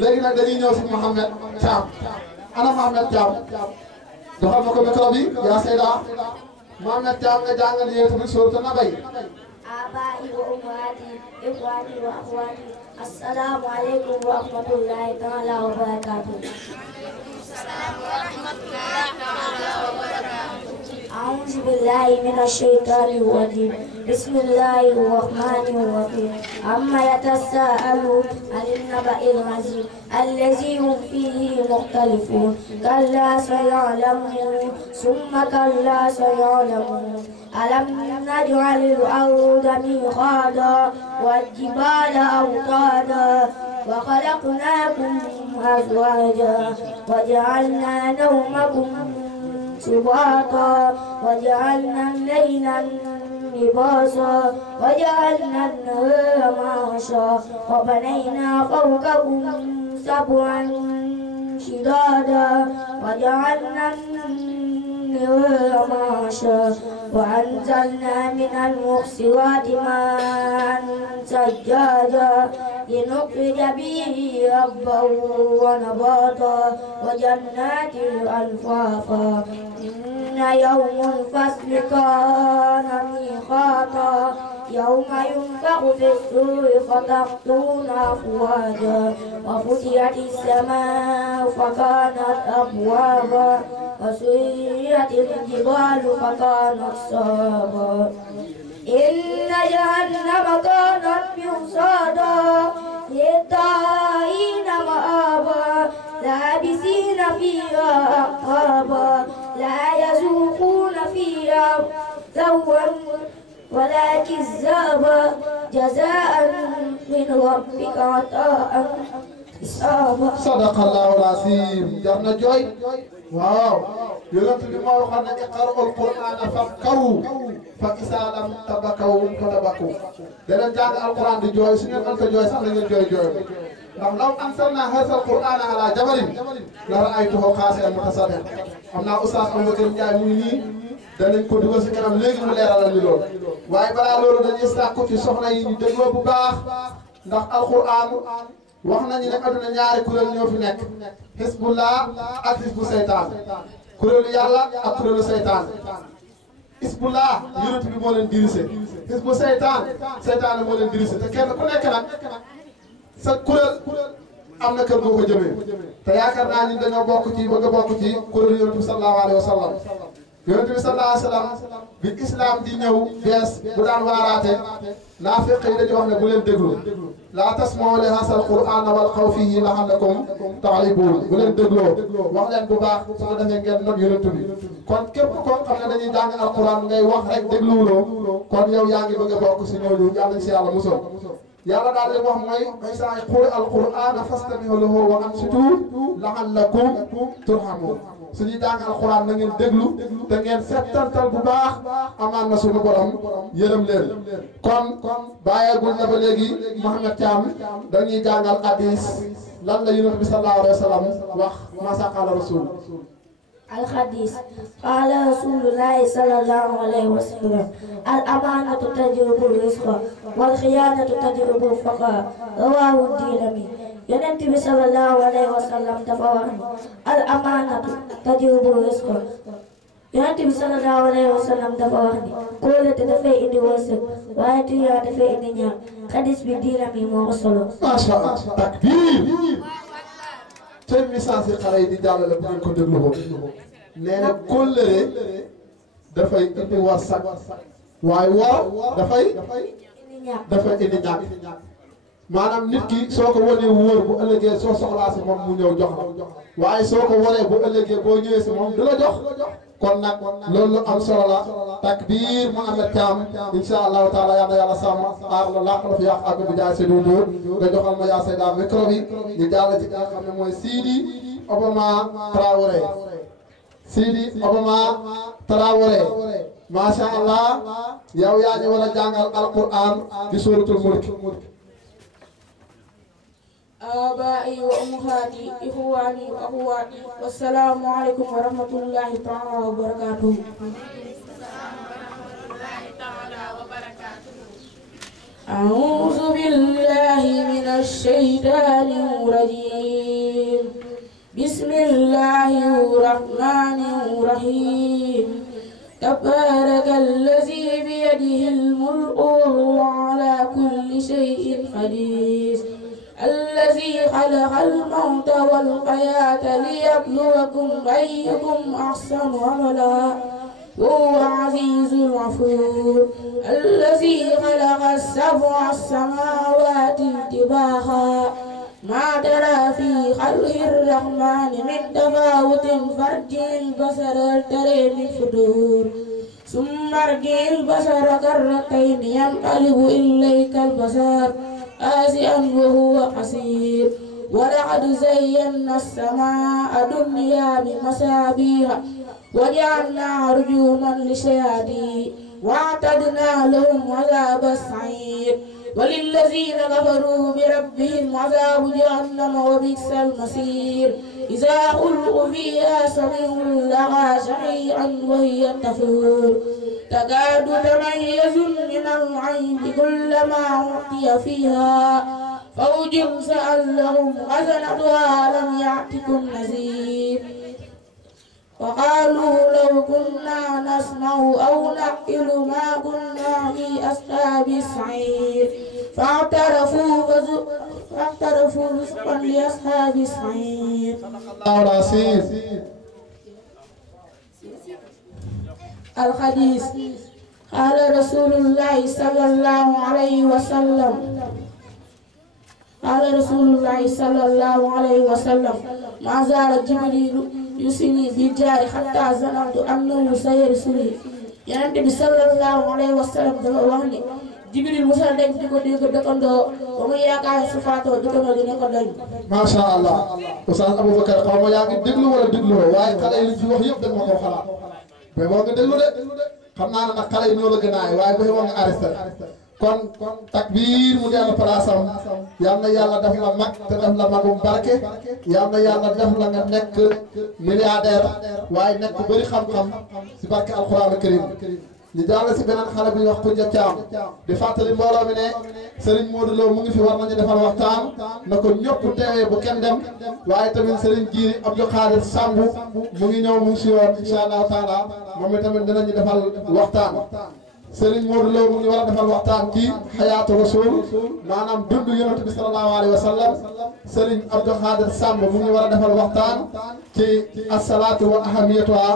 léegi nag dañuy ñëw si Mouhamed Thiam ana Mouhamed Thiam doxal ma ko micro bi yaa Seyda Mouhamed Thiam nga jàngal yéen tamit suuratu Naba yi. آبائي وأمهاتي إخواني وأخواتي السلام عليكم ورحمة الله تعالى وبركاته. السلام ورحمة الله تعالى وبركاته. أعوذ بالله من الشيطان الرجيم بسم الله الرحمن الرحيم عما يتساءلون عن النبأ العظيم الذي هم فيه مختلفون كلا سيعلمون ثم كلا سيعلمون ألم نجعل الأرض مهادا والجبال أوتادا وخلقناكم أزواجا وجعلنا نومكم سباتا وجعلنا الليل لباسا وجعلنا النهار معاشا وبنينا فوقكم سبعا شدادا وجعلنا النهار معاشا وأنزلنا من المعصرات ماء ثجاجا لنخرج به حبا ونباتا وجنات ألفافا إن يوم الفصل كان ميقاتا يوم ينفخ في الصور فتأتون أفواجا وفتحت السماء فكانت أبوابا وسيرت الجبال فكانت سرابا إن جهنم كانت مرصادا للطاغين مآبا لابسين فيها أحقابا لا يذوقون فيها لغوا ولا كذابا جزاء من ربك عطاء حسابا. صدق الله العظيم. جرنا جوي واو يونت بي ما وخنا اقرأوا القرآن فافقهوا فإذا لم تبكوا فتبكوا دا جàng القرآن di jooy su ngeen anta jooy sax la ngeen jooy jooy ndax law anzalna hadha alquran ala jabalin la ra'aytuhu khashi'an mutasaddian am naa oustaz Amadou Ndiaye mu ngi nii danañ ko dugal si kanam léegi mu leeralal ñu loolu waaye balaa loolu dañuy sàkku ci soxna yi ñu dégloo bu baax ndax alquran wax nañu ne aduna ñaari kuréel ñoo fi nekk Hizbullah ak Hizbu seytaan kuréelu yàlla ak kuréelu seytaan Hizbullah yonent bi moo leen dirisé Hizbu seytaan moo leen dirisé te kenn ku nekk nag sa kuréel am na kër goo ko jëmee te yaakaar naa ni dañoo bokk ci bëgg a bokk ci kuréelu yonent bi sallallahu alayhi wa sallam yonent bi sallallahu alayhi wa sallam bi islam di ñëw bees bu daan waaraate naafiq yi dañuy wax ne bu leen déglu laa tasma'u li haazal qur'aan walghaw fiihi la'allakum taghlibuun bu leen dégloo wax leen bu baax su ko defee ngeen not yonent bi kon képp koo xam ne dañuy jàng alquran ngay wax rek dégluwuloo kon yow yaa ngi bëgg a bokk si ñooñu yàlla si yàlla musal yàlla daal li wax mooy izaa quri'a alquran fastami'uu lahu wa ansituu la'allakum turhamuun suñuy jàng alquran na ngeen déglu te ngeen settantal bu baax amaan na suñu borom yërëm leen kon bàyyeegul na ba léegi Mouhamed Thiam dañuy jàngal hadis lan la yonent bi sallallahu alayhi wa sallam wax maasa qaala rasul الحديث قال رسول الله صلى الله عليه وسلم الأمانة تجلب الرزق والخيانة تجلب الفقر رواه الديلمي yonent bi sallallahu alayhi wa sallam dafa wax al amaanatu tajlibu rizq yonent bi sallallahu alayhi wa sallam dafa wax ni kóolute dafay indi wërsëg waaye tuyaa dafay indi ñaar xadis bi diinam yi moo ko solo. macha allah takbir seen message yi xale yi di jàllale bu ngeen ko déglu ko nee na kóllëre dafay indi wërsëg waaye wor dafay indi ñàkk maanaam nit ki soo ko wanee wóor bu ëllëgee soo soxlaa si moom mu ñëw jox la waaye soo ko waree bu ëllëgee boo ñëwee si moom du la jox kon nag loolu am solo la takbir Mouhamed Thiam insha allahu taala yal na yàlla sàmm aar la làq la fi yàq ak bu jaay Seydou Ndour nga joxal ma yaa Seyda micro bi ñu jàll ci nga xam ne mooy Sidi Obama Traoré Sidi Obama Traoré macha allah yow yaa ñu war a jàngal alquran di suratul mulk. آبائي وأمهاتي إخواني وأخواتي والسلام عليكم ورحمة الله تعالى وبركاته. أعوذ بالله من الشيطان الرجيم بسم الله الرحمن الرحيم تبارك الذي بيده الملك وهو على كل شيء قدير الذي خلق الموت والحياة ليبلوكم أيكم أحسن عملا وهو عزيز غفور الذي خلق السبع سماوات طباقا ما ترى في خلق الرحمن من تفاوت فارجع البصر هل ترى من فطور ثم ارجع البصر كرتين ينقلب إليك البصر خاسئا وهو حسير ولقد زينا السماء الدنيا بمصابيح وجعلنا رجوما للشياطين واعتدنا لهم عذاب السعير وللذين كفروا بربهم عذاب جهنم وبئس المصير إذا ألقوا فيها سمعوا لها شهيقا وهي تفور تكاد تميز من العين كلما أعطي فيها فوج سألهم خزنتها لم يأتكم نذير وقالوا لو كنا نسمع أو نعقل ما كنا في أصحاب السعير فاعترفوا رزقا لأصحاب السعير. الحديث قال رسول الله صلى الله عليه وسلم ما زال جبريل يسني بالجار حتى ظننت أنه سيرسلني Yonent bi sallallahu alayhi wa sallam dafa wax ni Jibril musal dañ di ko dëkkandoo ba mu yaakaar su faatoo dëkkandoo dina ko doy. macha allah Oustaz Aboubacar xaw ma yaa ngi déglu wala dégluwoo waaye xale yi li fi wax yëpp da nga ma ko xalaat mais boo nga déglu de xam naa ne nag xale yi ñoo la gën a aay waaye bu xewoon nga arrêté kon takbiir mu dellu palaasam yal na yàlla def la mag te def la magum barke yal na yàlla def la nga nekk milliardaire waaye nekk ku bëri xam-xam si barke alquran karim ñu jàll si beneen xale bi wax Koundia Thiam di fàttali mbooloo mi ne Serigne Modou Lo mu ngi fi war nañu defal waxtaan na ko ñëpp teewee bu kenn dem waaye tamit Serigne Djiri Abdou Khadir Sambu mu ngi ñëw mu ngi si yoon incha allahu taala moom itamit dinañu defal waxtaan. Serigne Modou Lo mu ngi war a defal waxtaan ci xayaatu rasul maanaam dund yonent bi sallallahu alayhi wa sallam Serigne Abdou Khadir Samb mu ngi war a defal waxtaan ci asalaatu wa ahamiyatuha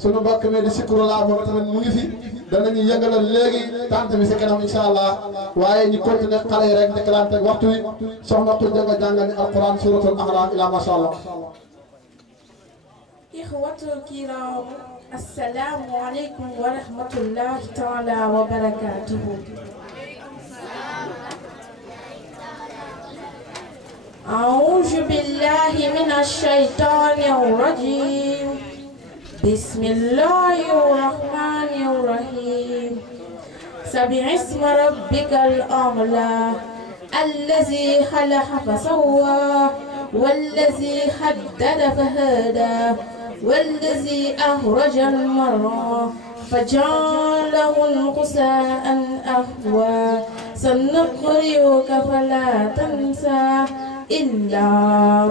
sunu mbokk mi di Sikrullah moom tamit mu ngi fi danañu yëngalal léegi tante bi si kanam incha allah waaye ñu continuer xale yi rek njëkkalante waxtu wi soxna Koundia nga jàngal ni alquran suratul A'raf ila macha allah. Ixwatul kiram assalaamu aleykum wa rahmatullahi taala wa barakaatuhu. A'uuzu billahi minash shaytaanir rajiim. Bismillahir rahmaanir rahiim. Sabbihi isma rabbikal a'laa allazii xalaqa fasawwaa wallazii haddada fahdaa والذي أخرج المرعى فجعله غثاء أحوى سنقرئك فلا تنسى إلا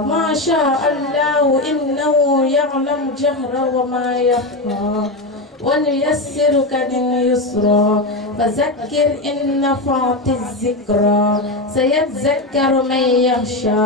ما شاء الله إنه يعلم الجهر وما يخفى ونيسرك لليسرى فذكر إن نفعت الذكرى سيذكر من يخشى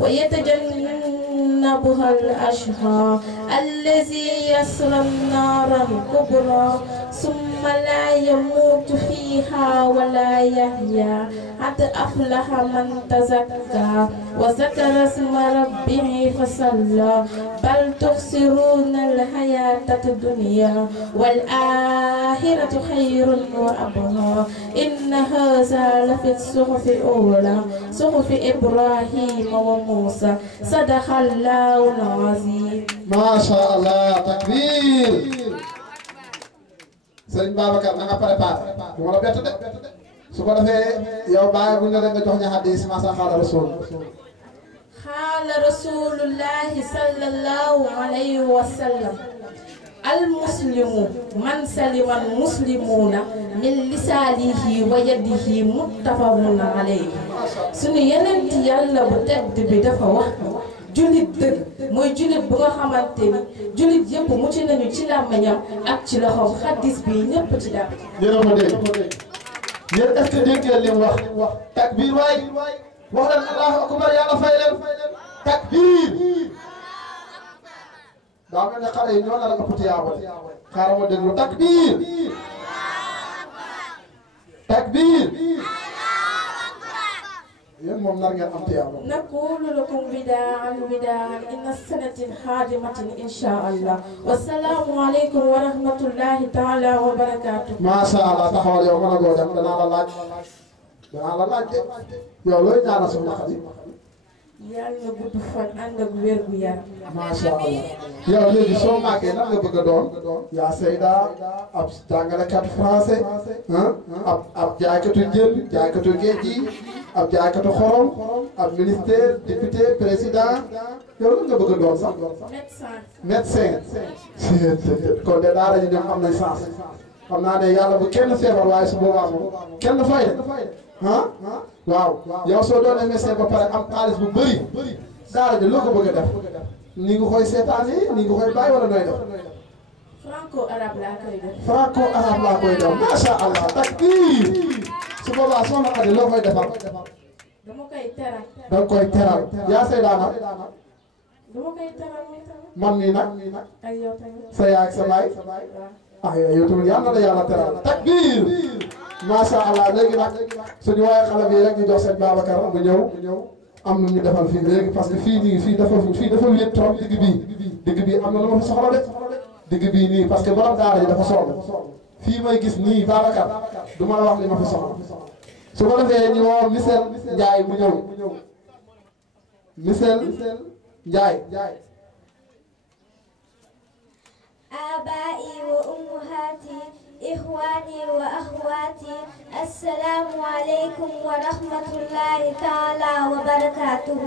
ويتجنبها الأشقى الذي يصلى النار الكبرى ثم لا يموت فيها ولا يحيا قد أفلح من تزكى وذكر اسم ربه فصلى بل تخسرون الحياة الدنيا والآخرة خير وأبقى إن هذا لفي الصحف الأولى صحف إبراهيم وموسى صدق الله العظيم. ما شاء الله takbir. Serigne Babacar na nga préparé du ma la bett de su ko defee yow bàyyi bu nga jox ñu hadis ma sa xaala rasul. قال رسول الله صلى الله عليه وسلم المسلم من سلم المسلمون من لسانه ويده متفق عليه. sunu yeneen yàlla bu tedd bi dafa wax jullit dëgg mooy jullit bu nga xamante ni jullit yëpp mucc nañu ci làmmiñam ak ci loxoom xaddis bi ñëpp ci dàq. yéen a ko dégg yéen est-ce que dégg ngeen li mu wax takbir waay wax leen allahu akbar yàlla fay leen takbir daa mel ne xale yi ñoo nar a ëpp tiyaaba xaaral ma déglu takbir takbir yéen moom nar ngeen am tiyaaba. naqulu lakum widaan inna sanatin xaadimatin insha allah wasalaamu aleykum wa rahmatullahi taala wa barakaatu. macha allah taxawal yow mën a goo dem danaa la laaj de yow looy ñaanal soxna Xadi. yàlla gudd fan ànd ak wér gu yaram. macha allah yow léegi soo màggee nan nga bëgg a doon yaa Seyda ab jàngalekat français ab jaaykatu jën jaaykatu géej gi ab jaaykatu xorom ab ministère député président yow lan nga bëgg a doon sax. médecin. kon de daara ñu dem am nañ chance xam naa ne yàlla bu kenn feebar waaye su boobaa moom kenn fay de waaw yow soo doonee médecin ba pare am xaalis bu bëri daara ji loo ko bëgg a def ni nga koy seetaanee ni nga koy bàyyi wala nooy def. franco arabe laa koy def. franco arabe laa koy def macha allah takbir su boobaa soxna Xadi loo koy defal. dama koy teral. da nga koy teral yaa Seyda nag. dama koy teral moom tamit. man mii nag. ak yow tamit. sa yaay ak sa baay. ah yow tamit yàlla na yàlla teral takbir macha allah léegi nag suñu waaye xale bi rek ñu jox seen Babacar bu ñëw am na ñu defal fii léegi parce que fii nii fii dafa wéet trop digg bii am na lu ma fi soxla de digg bii nii parce que borom daara ji dafa soxla fii may gis nii Babacar du ma la wax li ma fi soxla su ko defee ñu woo Michel Ndiaye mu ñëw Michel Ndiaye. آبائي وأمهاتي إخواني وأخواتي السلام عليكم ورحمة الله تعالى وبركاته.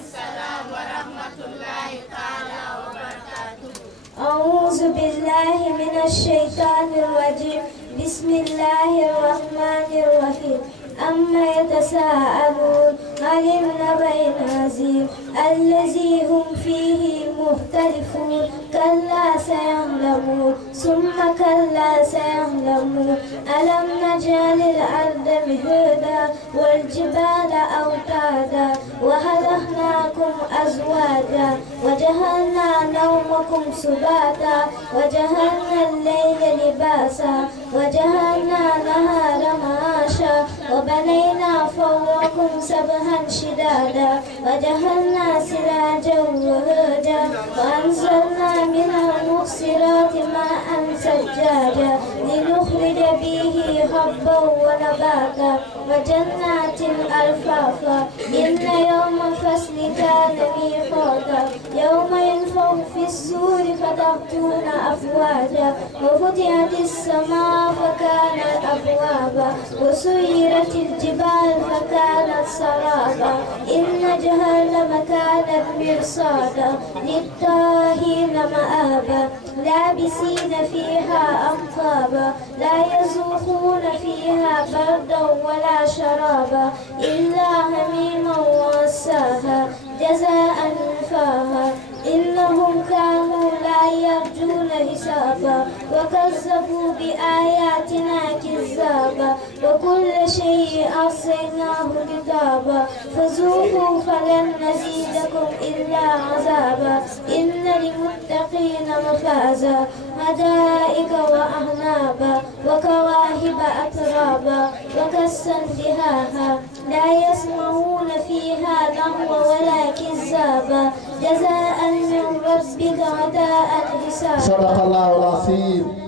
السلام ورحمة الله تعالى وبركاته. أعوذ بالله من الشيطان الرجيم بسم الله الرحمن الرحيم أما يتساءلون عن النبأ العظيم الذي هم فيه مختلفون كلا سيعلمون ثم كلا سيعلمون ألم نجعل الأرض مهادا والجبال أوتادا وخلقناكم أزواجا وجعلنا نومكم سباتا وجعلنا الليل لباسا وجعلنا النهار معاشا وبنينا فوقكم سبها شدادا وجعلنا سراجا وهاجا وأنزلنا من المعصرات ماء ثجاجا لنخرج به حبا ونباتا وجنات ألفافا إن يوم الفصل كان ميقاتا يوم ينفخ في الصور فتأتون أفواجا وفتحت السماء فكانت أبوابا وسيرت الجبال فكانت سرابا إن جهنم كانت مرصادا للطاغين مآبا لابسين فيها أنقابا لا يذوقون فيها بردا ولا شرابا إلا حميما وغساقا جزاء وفاقا إنهم كانوا لا يرجون حسابا وكذبوا بآياتنا كذابا وكل شيء أحصيناه كتابا فذوقوا فلن نزيدكم إلا عذابا إن للمتقين مفازا حدائق وأعنابا وكواهب أترابا وكأسا دهاقا لا يسمعون فيها لغوا ولا كذابا جزاء من ربك عطاء حسابا. صدق الله العظيم.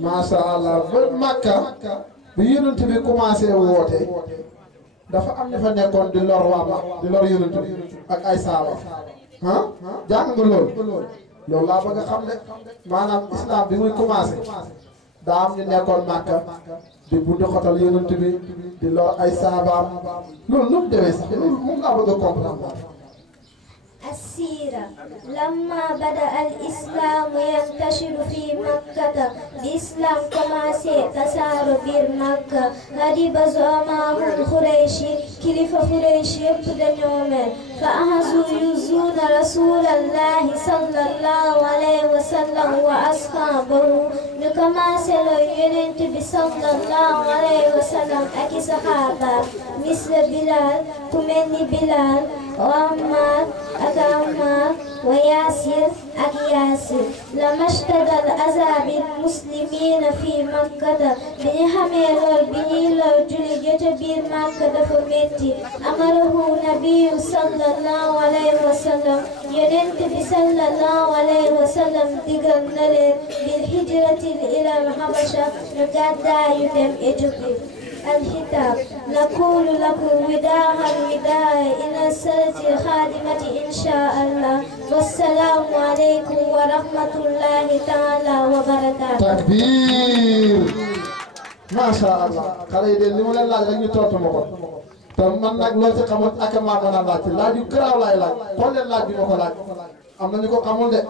macha allah ba Makka bi yonent bi commencé woote dafa am ñu fa nekkoon di lor waa Makka di lor yonent bi ak ay saaba jàng nga loolu laa bëgg a xam de maanaam islam bi muy commencé daa am ñu nekkoon Makka di bundu xotal yonent bi di lor ay saabaam loolu nu mu demee sax moom laa bëgg a comprendre. السيرة لما بدأ الإسلام ينتشر في مكة الإسلام commencé tasaaro biir Makka hadiba zamaahum Qurayshi kilifa Qurayshi yépp dañoo mer fa ahazu yuzuuna rasulallahi sallallahu alayhi wa sallam wa ashaabahu ñu commencé loo yonent bi sallallahu alayhi wa sallam ak i saxaaba misla Bilal ku mel ni Bilal wa Ammar ak Ammar wa Yaasir ak Yaasir lama shtada al azaa bil muslimiina fi makkata bi ñu xamee lool bi ñuy lor jullit yi ca biir Makka dafa metti amarahu nabiyu sallallahu alayhi wa sallam yonent bi sallallahu alayhi wa sallam digal na leen bil hijrati ila al habasha ñu gàddaayu dem Éthiopie الختام نقول لكم وداعا وداعا إلى السنة الخادمة إن شاء الله والسلام عليكم ورحمة الله تعالى وبركاته. تكبير ما شاء الله. خلينا نقول الله رجع توت مكان. تمام نقول لك كم أكمل ما نلاقي لا يكره ولا يلاقي. كل الله بيمكن. أما نقول كمون ده.